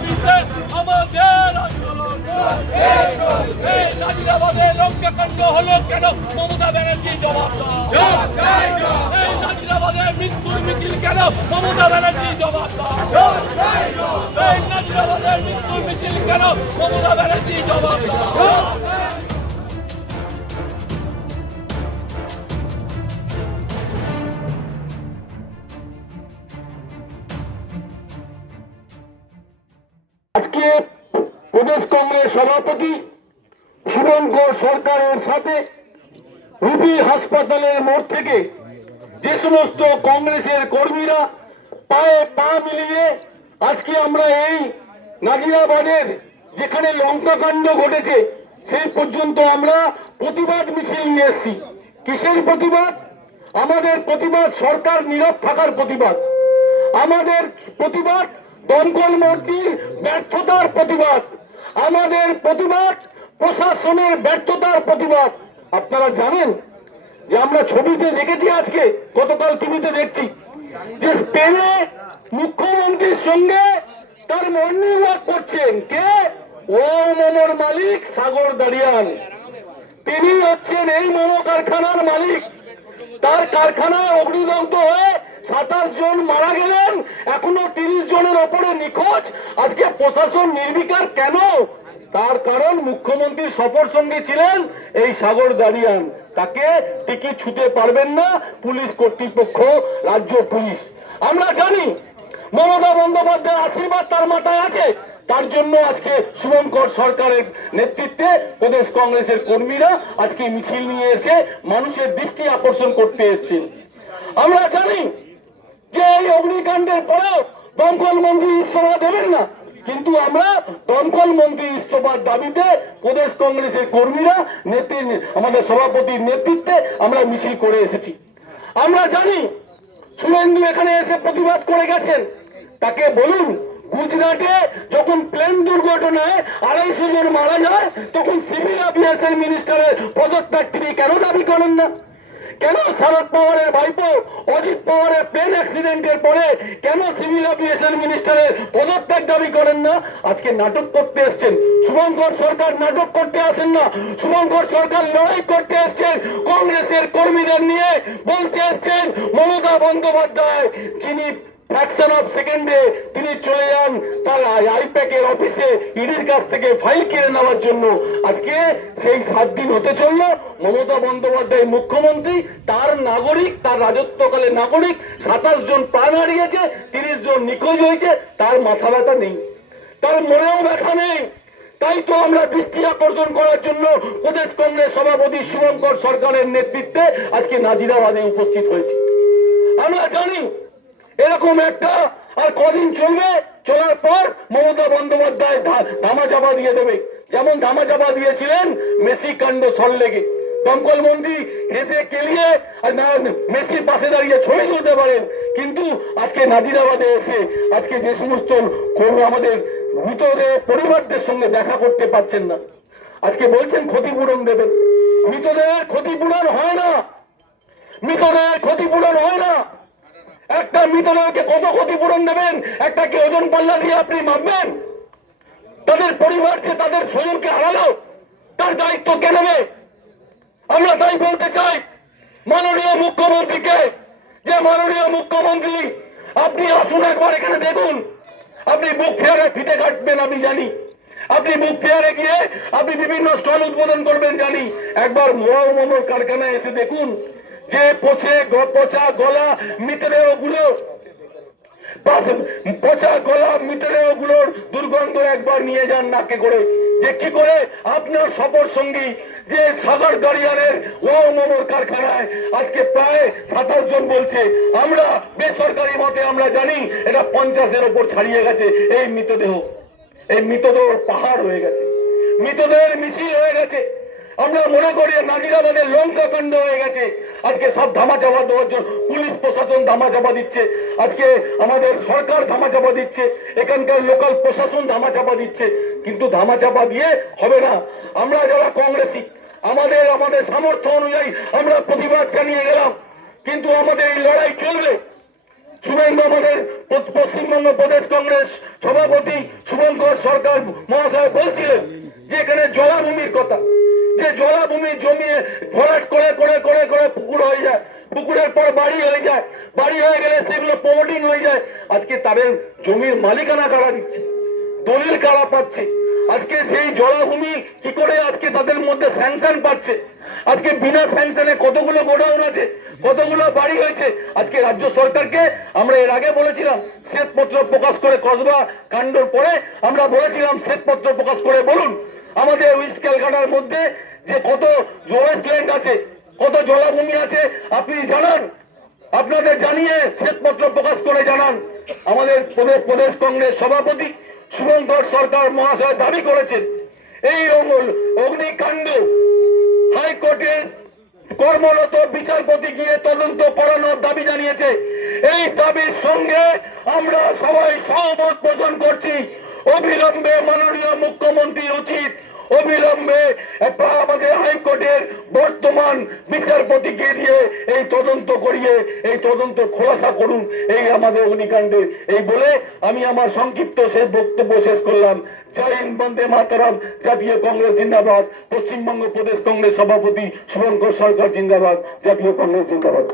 দাবিতে আমাদের আন্দোলন এই নাজিরাবাদের লঙ্কাকাণ্ড হলো কেন? মমতা ব্যানার্জি জবাব এই নাজিরাবাদের মৃত্যুর মিছিল কেন? মমতা ব্যানার্জি জবাব এই নাজিরাবাদের মৃত্যুর মিছিল কেন? মমতা জবাব আজকে প্রদেশ কংগ্রেস সভাপতি শুভঙ্কর সরকারের সাথে রুবি হাসপাতালের মোড় থেকে যে সমস্ত কংগ্রেসের কর্মীরা পায়ে পা মিলিয়ে আজকে আমরা এই নাজিরাবাদের যেখানে লঙ্কাকাণ্ড ঘটেছে, সেই পর্যন্ত আমরা প্রতিবাদ মিছিল নিয়ে এসেছি। কিসের প্রতিবাদ? আমাদের প্রতিবাদ সরকার নীরব থাকার প্রতিবাদ। আমাদের প্রতিবাদ দমকল মন্ত্রীর ব্যর্থতার প্রতিবাদ, আমাদের প্রতিবাদ, প্রশাসনের ব্যর্থতার প্রতিবাদ। আপনারা জানেন যে আমরা ছবিতে দেখেছি আজকে, গতকাল টিভিতে দেখছি, যে স্পেনে মুখ্যমন্ত্রীর সঙ্গে তার মর্নিং ওয়াক করছেন কে? ও মোমোর মালিক সাগর দাঁড়িয়ান তিনি হচ্ছেন এই মোমো কারখানার মালিক। তার কারখানায় অগ্নিদগ্ধ হয়ে সাতাশ জন মারা গেলেন, এখনও তিরিশ জনের ওপরে নিখোঁজ। আজকে প্রশাসন নির্বিকার কেন? তার কারণ মুখ্যমন্ত্রী সফর সঙ্গে ছিলেন এই সাগর দাঁড়িয়ান তাকে টিকিট ছুতে পারবেন না পুলিশ কর্তৃপক্ষ, রাজ্য পুলিশ। আমরা জানি মমতা বন্দ্যোপাধ্যায়ের আশীর্বাদ তার মাথায় আছে। তার জন্য আজকে শুভঙ্কর সরকারের নেতৃত্বে প্রদেশ কংগ্রেসের কর্মীরা আজকে মিছিল নিয়ে এসে মানুষের দৃষ্টি আকর্ষণ করতে এসেছেন। আমরা জানি যে এই অগ্নিকাণ্ডের পরেও দমকল মন্ত্রী ইস্তফা দেবেন না। কিন্তু আমরা দমকল মন্ত্রী ইস্তফার দাবিতে প্রদেশ কংগ্রেসের কর্মীরা, নেত্রী, আমাদের সভাপতির নেতৃত্বে আমরা মিছিল করে এসেছি। আমরা জানি শুভেন্দু এখানে এসে প্রতিবাদ করে গেছেন। তাকে বলুন, গুজরাটে যখন প্লেন দুর্ঘটনায় আড়াইশো জন মারা যায়, তখন সিভিল অ্যাভিয়েশন মিনিস্টারের পদত্যাগ তিনি কেন দাবি করেন না? কেন শরদ পাওয়ারের ভাইপো অজিত পাওয়ারের প্লেন অ্যাক্সিডেন্টের পরে কেন সিভিল অ্যাভিয়েশন মিনিস্টারের পদত্যাগ দাবি করেন না? আজকে নাটক করতে এসছেন। শুভঙ্কর সরকার নাটক করতে আসেন না। শুভঙ্কর সরকার লড়াই করতে এসছেন। কংগ্রেসের কর্মীদের নিয়ে বলতে এসছেন মমতা বন্দ্যোপাধ্যায়, যিনি ফ্র্যাকশন অফ সেকেন্ডে তিনি চলে যান তার আইপ্যাকের অফিসে ইডির কাছ থেকে ফাইল কেড়ে নেওয়ার জন্য। আজকে সেই সাত দিন হতে চলল। মমতা বন্দ্যোপাধ্যায় মুখ্যমন্ত্রী, তার নাগরিক, তার রাজত্বকালে নাগরিক, সাতাশ জন প্রাণ হারিয়েছে, তিরিশ জন নিখোঁজ হয়েছে, তার মাথা ব্যথা নেই। তার মনেও ব্যথা নেই। তাই তো আমরা দৃষ্টি আকর্ষণ করার জন্য প্রদেশ কংগ্রেস সভাপতি শুভঙ্কর সরকারের নেতৃত্বে আজকে নাজিরাবাদে উপস্থিত হয়েছি। আমরা জানি এরকম একটা আর কদিন চলবে, চলার পর মমতা বন্দ্যোপাধ্যায় ধামাচাপা দিয়ে দেবে। যেমন ধামাচাপা দিয়েছিলেন মেসি কাণ্ড সল্লেগে। দমকল মন্ত্রী হেসে কেলিয়ে মেসির পাশে দাঁড়িয়ে ছবি তুলতে পারেন। কিন্তু আজকে নাজিরাবাদে এসে, আজকে যে সমস্ত কর্মী আমাদের মৃতদেহ পরিবারদের সঙ্গে দেখা করতে পারছেন না। আজকে বলছেন ক্ষতিপূরণ দেবেন। মৃতদেহের ক্ষতিপূরণ হয় না। মৃতদেহের ক্ষতিপূরণ হয় না। একটা মৃতদেহকে কত ক্ষতিপূরণ দেবেন? একটা কি ওজন পাল্লা দিয়ে আপনি মাপবেন? তাদের পরিবার যে তাদের স্বজনকে হারালো, তার দায়িত্ব কে নেবে? আমরা তাই বলতে চাই, মাননীয় মুখ্যমন্ত্রীকে, যে মাননীয় মুখ্যমন্ত্রী, আপনি আসুন একবার এখানে দেখুন। আপনি বুক ফেয়ারে ফিতে কাটবেন, আমি জানি। আপনি বুক ফেয়ারে গিয়ে আপনি বিভিন্ন স্টল উদ্বোধন করবেন, জানি। একবার মোড়াও মোমোর কারখানায় এসে দেখুন যে পচে পচা গলা মৃতদেহগুলো পাশে- পচা গলা মৃতদেহগুলোর দুর্গন্ধ একবার নিয়ে যান নাকে করে। যে কি করে? আপনার সফর সঙ্গী, যে সাগর দাঁড়িয়ানের ও মোমোর কারখানায় আজকে প্রায় সাতাশ জন বলছে, আমরা বেসরকারি মতে আমরা জানি এটা পঞ্চাশের ওপর ছাড়িয়ে গেছে এই মৃতদেহ। এই মৃতদেহ পাহাড় হয়ে গেছে। মৃতদেহের মিছিল হয়ে গেছে। আমরা মনে করি নাজিরাবাদের লঙ্কা কাণ্ড হয়ে গেছে। আজকে সব ধামাচাপা দেওয়ার জন্য পুলিশ প্রশাসন ধামাচাপা দিচ্ছে। আজকে আমাদের সরকার ধামাচাপা দিচ্ছে, এখানকার লোকাল প্রশাসন ধামাচাপা দিচ্ছে। কিন্তু ধামাচাপা দিয়ে হবে না। আমরা যারা কংগ্রেসি, আমাদের আমাদের সামর্থ্য অনুযায়ী আমরা প্রতিবাদ জানিয়ে গেলাম। কিন্তু আমাদের এই লড়াই চলবে। শুভেন্দু আমাদের পশ্চিমবঙ্গ প্রদেশ কংগ্রেস সভাপতি শুভঙ্কর সরকার মহাশয় বলছিলেন যে এখানে জলাভূমির কথা। যে জলাভূমি জমিয়ে ভরাট করে করে করে করে পুকুর হয়ে যায়। পুকুরের পর বাড়ি হয়ে যায়। বাড়ি হয়ে গেলে সেগুলো প্রমোটিং হয়ে যায়। আজকে তাদের জমির মালিকানা কারা দিচ্ছে? দলিল কারা পাচ্ছে? আজকে সেই জলাভূমি কি করে আজকে তাদের মধ্যে স্যাংশন পাচ্ছে? আজকে বিনা স্যাংশনে কতগুলো গোডাউন আছে? কতগুলো বাড়ি হয়েছে? আজকে রাজ্য সরকারকে আমরা এর আগে বলেছিলাম, শ্বেতপত্র প্রকাশ করে কসবা কাণ্ডর পরে আমরা বলেছিলাম, শ্বেতপত্র প্রকাশ করে বলুন। আমাদের উইস্ট ক্যালকাটার মধ্যে যে কত ওয়েস্টল্যান্ড আছে, কত জলাভূমি আছে, আপনি জানান। আপনাদের জানিয়ে শ্বেতপত্র প্রকাশ করে জানান। আমাদের প্রদেশ কংগ্রেস সভাপতি শুভঙ্কর সরকার মহাশয় দাবি করেছেন, এই অমূল- অগ্নিকাণ্ড হাইকোর্টে কর্মরত বিচারপতি গিয়ে তদন্ত করানোর দাবি জানিয়েছে। এই দাবির সঙ্গে আমরা সবাই সহমত পোষণ করছি। অবিলম্বে মাননীয় মুখ্যমন্ত্রী উচিত অবিলম্বে আমাদের হাইকোর্টের বর্তমান বিচারপতিকে দিয়ে এই তদন্ত করিয়ে, এই তদন্ত খোলাসা করুন, এই আমাদের অগ্নিকাণ্ডে এই বলে আমি আমার সংক্ষিপ্ত শেষ বক্তব্য শেষ করলাম। জয় বন্দে মাতারাম। জাতীয় কংগ্রেস জিন্দাবাদ। পশ্চিমবঙ্গ প্রদেশ কংগ্রেস সভাপতি শুভঙ্কর সরকার জিন্দাবাদ। জাতীয় কংগ্রেস জিন্দাবাদ।